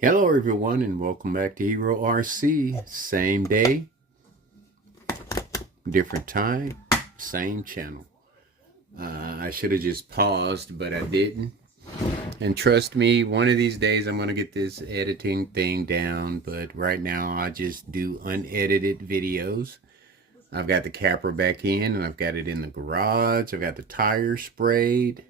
Hello everyone and welcome back to Herorc. Same day, different time, same channel. I should have just paused, but I didn't. And trust me, one of these days I'm going to get this editing thing down, but right now I just do unedited videos. I've got the capper back in and I've got it in the garage. I've got the tires sprayed.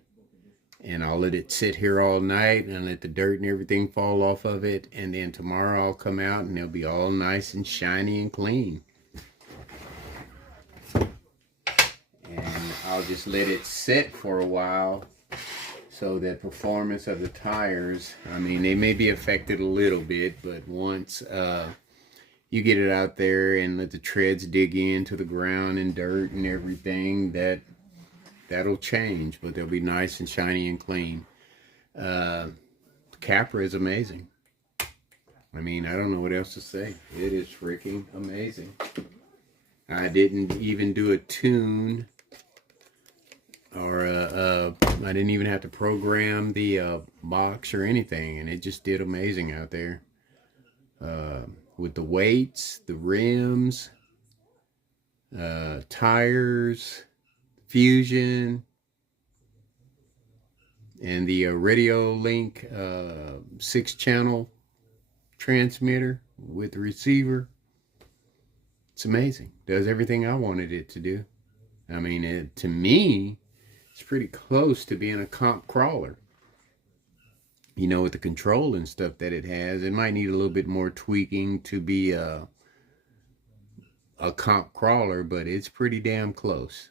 And I'll let it sit here all night and let the dirt and everything fall off of it. And then tomorrow I'll come out and they'll be all nice and shiny and clean. And I'll just let it sit for a while so that performance of the tires, I mean, they may be affected a little bit, but once you get it out there and let the treads dig into the ground and dirt and everything, that'll change, but they'll be nice and shiny and clean. Capra is amazing. I mean, I don't know what else to say. It is freaking amazing. I didn't even do a tune, or I didn't even have to program the box or anything, and it just did amazing out there. With the weights, the rims, tires, fusion, and the radio link 6-channel transmitter with the receiver. It's amazing. Does everything I wanted it to do. I mean, to me, it's pretty close to being a comp crawler. You know, with the control and stuff that it has, it might need a little bit more tweaking to be a comp crawler, but it's pretty damn close.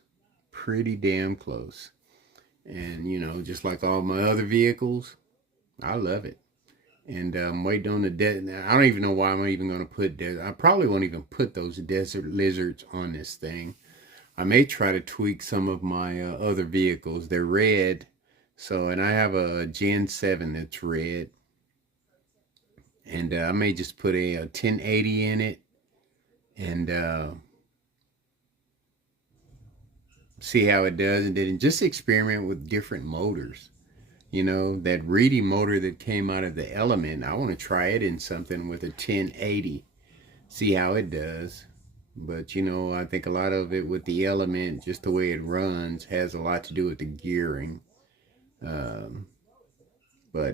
Pretty damn close. And, you know, just like all my other vehicles, I love it. And I'm waiting on the desert. I don't even know why I'm even going to put desert. I probably won't even put those desert lizards on this thing. I may try to tweak some of my other vehicles. They're red. So, and I have a Gen 7 that's red. And I may just put a 1080 in it. And see how it does, and then just experiment with different motors. You know, that Reedy motor that came out of the Element, I want to try it in something with a 1080, see how it does. But you know, I think a lot of it with the Element, just the way it runs, has a lot to do with the gearing. But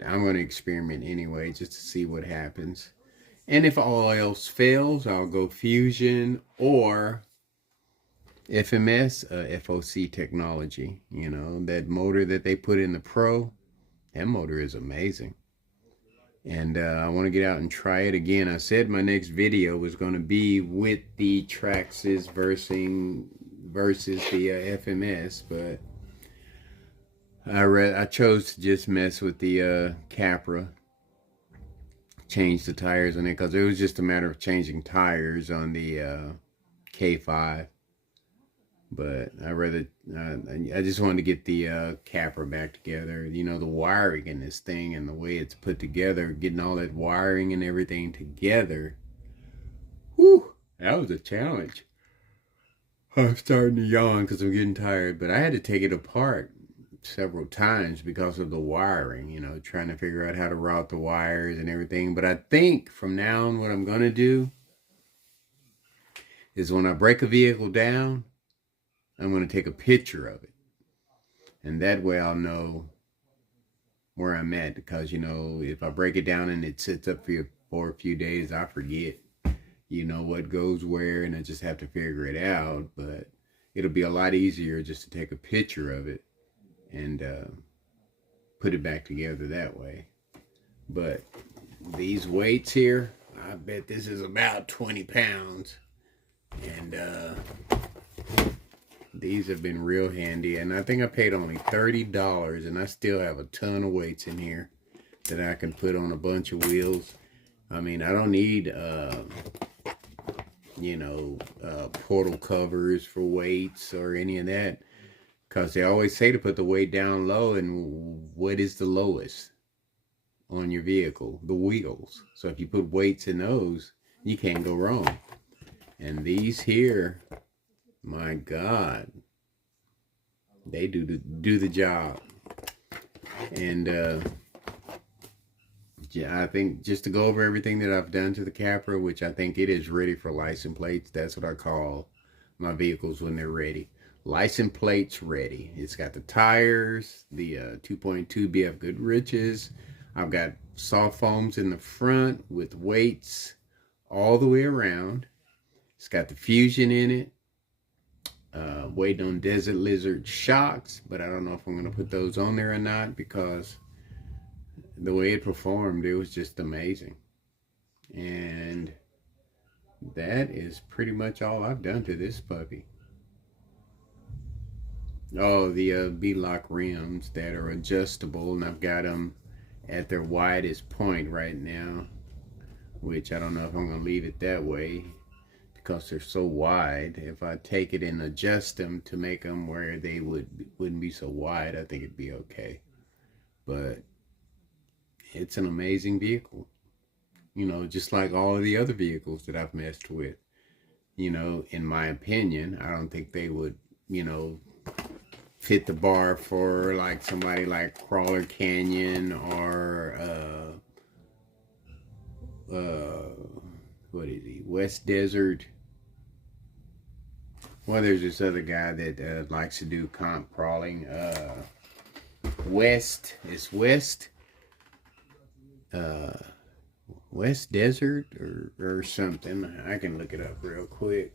I'm going to experiment anyway, just to see what happens. And if all else fails, I'll go Fusion or FMS, FOC technology. You know, that motor that they put in the Pro, that motor is amazing. And I want to get out and try it again. I said my next video was going to be with the Traxxas versus the FMS, but I chose to just mess with the Capra, change the tires on it, because it was just a matter of changing tires on the K5. But I just wanted to get the capper back together. You know, the wiring in this thing and the way it's put together, getting all that wiring and everything together. Whew, that was a challenge. I'm starting to yawn because I'm getting tired, but I had to take it apart several times because of the wiring, you know, trying to figure out how to route the wires and everything. But I think from now on, what I'm going to do is when I break a vehicle down, I'm going to take a picture of it. And that way I'll know where I'm at. Because, you know, if I break it down and it sits up for a few days, I forget, you know, what goes where. And I just have to figure it out. But it'll be a lot easier just to take a picture of it and put it back together that way. But these weights here, I bet this is about 20 pounds. And these have been real handy, and I think I paid only $30, and I still have a ton of weights in here that I can put on a bunch of wheels. I mean, I don't need, you know, portal covers for weights or any of that, because they always say to put the weight down low, and what is the lowest on your vehicle? The wheels. So if you put weights in those, you can't go wrong. And these here, my God, they do the job. And I think just to go over everything that I've done to the Capra, which I think it is ready for license plates. That's what I call my vehicles when they're ready. License plates ready. It's got the tires, the 2.2 BF Goodriches. I've got soft foams in the front with weights all the way around. It's got the Fusion in it. Waiting on Desert Lizard shocks, but I don't know if I'm going to put those on there or not, because the way it performed, it was just amazing. And that is pretty much all I've done to this puppy. Oh, the B-lock rims that are adjustable, and I've got them at their widest point right now, which I don't know if I'm going to leave it that way because they're so wide. If I take it and adjust them to make them where they wouldn't be so wide, I think it'd be okay. But it's an amazing vehicle. You know, just like all of the other vehicles that I've messed with. You know, in my opinion, I don't think they would, you know, fit the bar for like somebody like Crawler Canyon or what is he, West Desert. Well, there's this other guy that likes to do comp crawling. West Desert or something. I can look it up real quick.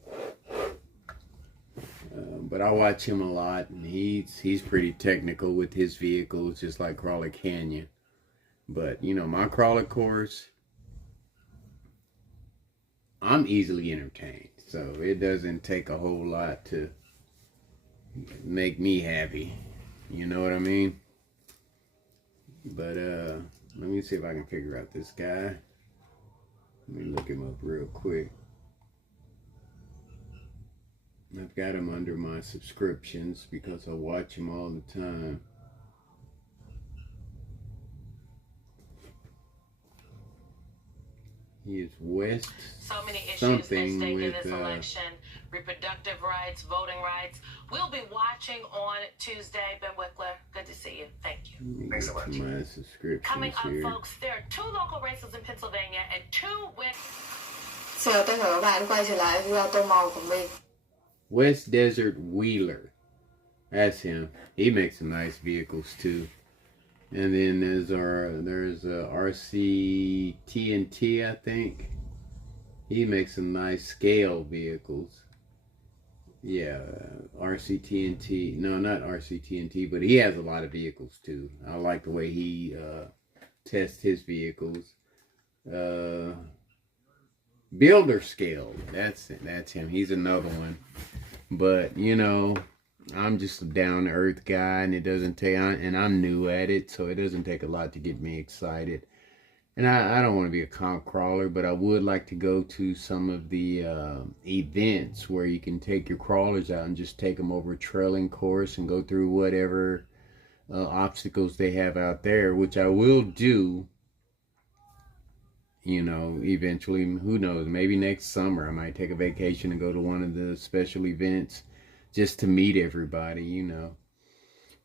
But I watch him a lot, and he's pretty technical with his vehicles, just like Crawler Canyon. But you know, my crawler course, I'm easily entertained, so it doesn't take a whole lot to make me happy. You know what I mean? But let me see if I can figure out this guy. Let me look him up real quick. I've got him under my subscriptions because I watch him all the time. He is West so many issues something at stake with in this election. Reproductive rights, voting rights. We'll be watching on Tuesday. Ben Wickler, good to see you. Thank you. Thanks so much. My subscriptions Coming up, here. folks, there are 2 local races in Pennsylvania and 2 win. Chào tất cả các bạn quay trở lại video tô màu của mình. West Desert Wheeler. That's him. He makes some nice vehicles too. And then there's RC TNT, I think. He makes some nice scale vehicles. Yeah, RC TNT. No, not RC TNT, but he has a lot of vehicles too. I like the way he tests his vehicles. Builder Scale. That's him. He's another one. But you know, I'm just a down-to-earth guy, and it doesn't take, and I'm new at it, so it doesn't take a lot to get me excited. And I don't want to be a comp crawler, but I would like to go to some of the events where you can take your crawlers out and just take them over a trailing course and go through whatever obstacles they have out there, which I will do. You know, eventually, who knows, maybe next summer I might take a vacation and go to one of the special events just to meet everybody, you know.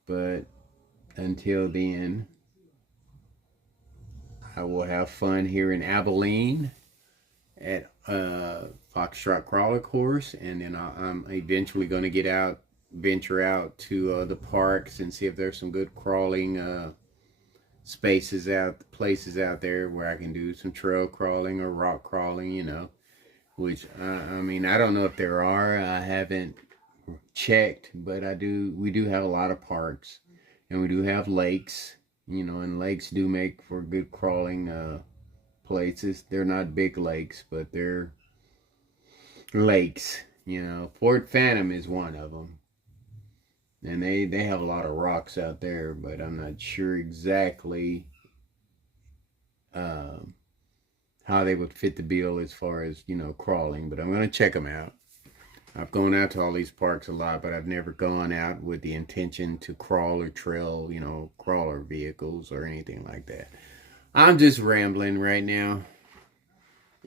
But until then, I will have fun here in Abilene at Foxtrot Crawler Course, and then I'm eventually going to venture out to the parks and see if there's some good crawling places out there where I can do some trail crawling or rock crawling, you know. Which I mean, I don't know if there are. I haven't checked, but we do have a lot of parks, and we do have lakes, you know, and lakes do make for good crawling places. They're not big lakes, but they're lakes, you know. Fort Phantom is one of them, and they have a lot of rocks out there, but I'm not sure exactly how they would fit the bill as far as, you know, crawling, but I'm going to check them out. I've gone out to all these parks a lot, but I've never gone out with the intention to crawl or trail, you know, crawler vehicles or anything like that. I'm just rambling right now.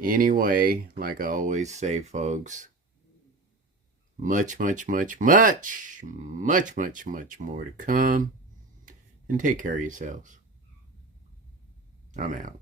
Anyway, like I always say, folks, much more to come. And take care of yourselves. I'm out.